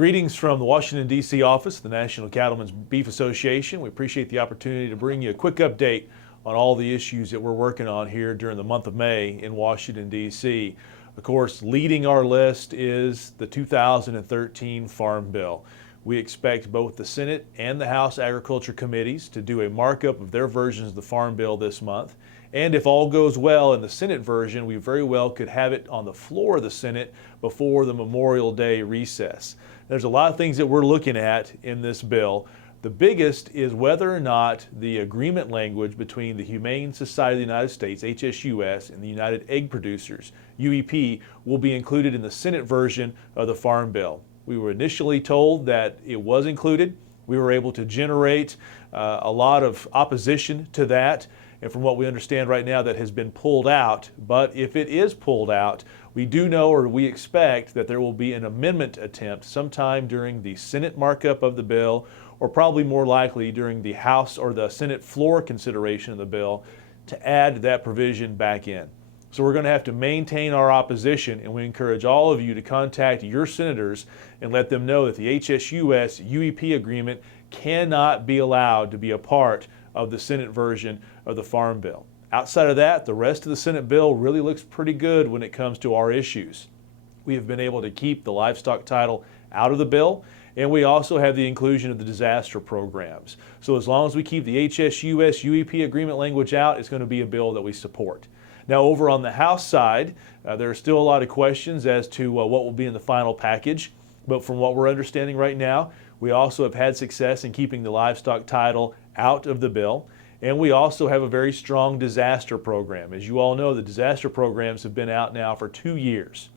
Greetings from the Washington, D.C. office of the National Cattlemen's Beef Association. We appreciate the opportunity to bring you a quick update on all the issues that we're working on here during the month of May in Washington, D.C. Of course, leading our list is the 2013 Farm Bill. We expect both the Senate and the House Agriculture Committees to do a markup of their versions of the Farm Bill this month. And if all goes well in the Senate version, we very well could have it on the floor of the Senate before the Memorial Day recess. There's a lot of things that we're looking at in this bill. The biggest is whether or not the agreement language between the Humane Society of the United States, HSUS, and the United Egg Producers, UEP, will be included in the Senate version of the Farm Bill. We were initially told that it was included. We were able to generate a lot of opposition to that. And from what we understand right now, that has been pulled out. But if it is pulled out, we do know, or we expect, that there will be an amendment attempt sometime during the Senate markup of the bill, or probably more likely during the House or the Senate floor consideration of the bill, to add that provision back in. So we're going to have to maintain our opposition, and we encourage all of you to contact your senators and let them know that the HSUS UEP agreement cannot be allowed to be a part of the Senate version of the Farm Bill. Outside of that, the rest of the Senate bill really looks pretty good when it comes to our issues. We have been able to keep the livestock title out of the bill, and we also have the inclusion of the disaster programs. So as long as we keep the HSUS UEP agreement language out, it's going to be a bill that we support. Now, over on the House side, there are still a lot of questions as to what will be in the final package. But from what we're understanding right now, we also have had success in keeping the livestock title out of the bill. And we also have a very strong disaster program. As you all know, the disaster programs have been out now for 2 years.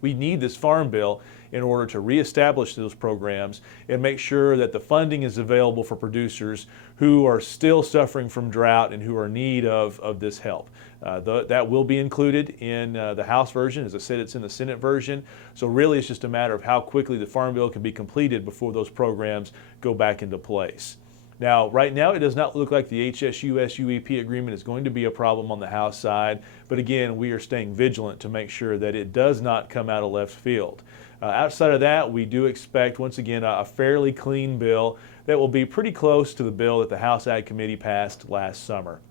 We need this Farm Bill in order to reestablish those programs and make sure that the funding is available for producers who are still suffering from drought and who are in need of this help. That will be included in the House version. As I said, it's in the Senate version. So really it's just a matter of how quickly the Farm Bill can be completed before those programs go back into place. Now, right now, it does not look like the HSUS UEP agreement is going to be a problem on the House side, but again, we are staying vigilant to make sure that it does not come out of left field. Outside of that, we do expect, once again, a fairly clean bill that will be pretty close to the bill that the House Ag Committee passed last summer.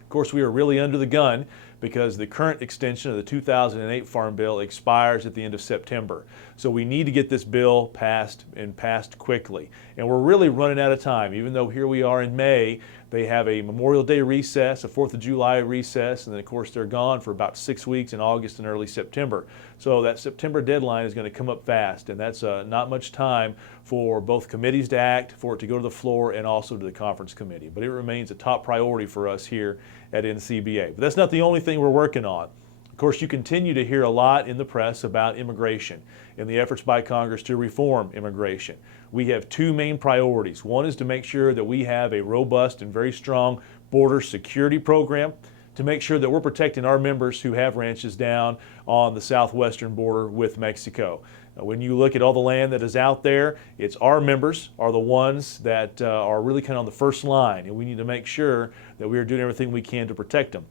Of course, we are really under the gun because the current extension of the 2008 Farm Bill expires at the end of September. So we need to get this bill passed and passed quickly. And we're really running out of time. Even though here we are in May, they have a Memorial Day recess, a 4th of July recess, and then of course they're gone for about 6 weeks in August and early September. So that September deadline is going to come up fast, and that's not much time for both committees to act, for it to go to the floor, and also to the conference committee. But it remains a top priority for us here at NCBA. But that's not the only thing we're working on. Of course, you continue to hear a lot in the press about immigration and the efforts by Congress to reform immigration. We have two main priorities. One is to make sure that we have a robust and very strong border security program to make sure that we're protecting our members who have ranches down on the southwestern border with Mexico. When you look at all the land that is out there, it's our members are the ones that are really kind of on the first line, and we need to make sure that we are doing everything we can to protect them.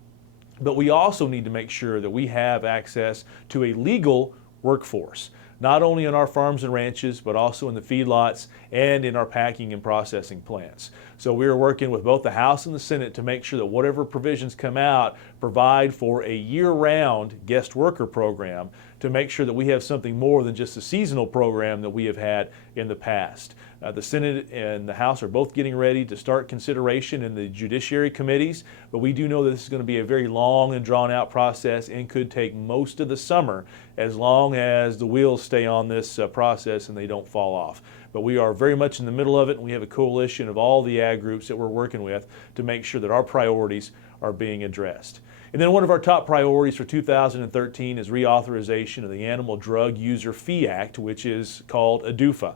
But we also need to make sure that we have access to a legal workforce, not only on our farms and ranches, but also in the feedlots and in our packing and processing plants. So we are working with both the House and the Senate to make sure that whatever provisions come out provide for a year-round guest worker program to make sure that we have something more than just a seasonal program that we have had in the past. The Senate and the House are both getting ready to start consideration in the judiciary committees, but we do know that this is going to be a very long and drawn-out process and could take most of the summer as long as the wheels stay on this process and they don't fall off. But we are very much in the middle of it, and we have a coalition of all the ag groups that we're working with to make sure that our priorities are being addressed. And then one of our top priorities for 2013 is reauthorization of the Animal Drug User Fee Act, which is called ADUFA.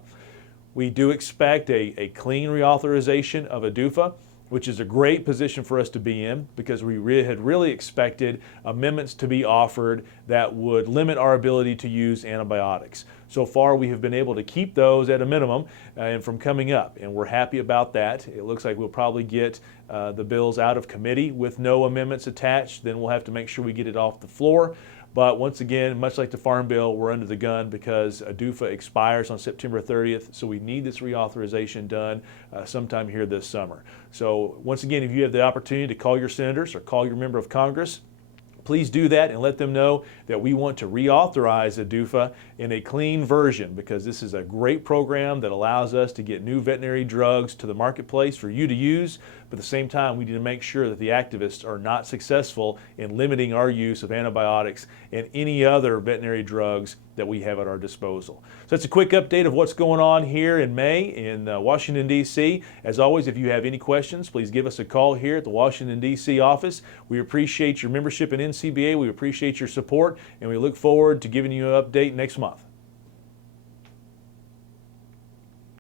We do expect a clean reauthorization of ADUFA, which is a great position for us to be in because we had really expected amendments to be offered that would limit our ability to use antibiotics. So far, we have been able to keep those at a minimum and from coming up, and we're happy about that. It looks like we'll probably get the bills out of committee with no amendments attached. Then we'll have to make sure we get it off the floor. But once again, much like the Farm Bill, we're under the gun because ADUFA expires on September 30th, so we need this reauthorization done sometime here this summer. So once again, if you have the opportunity to call your senators or call your member of Congress, please do that and let them know that we want to reauthorize ADUFA in a clean version, because this is a great program that allows us to get new veterinary drugs to the marketplace for you to use. But at the same time, we need to make sure that the activists are not successful in limiting our use of antibiotics and any other veterinary drugs that we have at our disposal. So that's a quick update of what's going on here in May in Washington, D.C. As always, if you have any questions, please give us a call here at the Washington, D.C. office. We appreciate your membership in NCBA. We appreciate your support, and we look forward to giving you an update next month.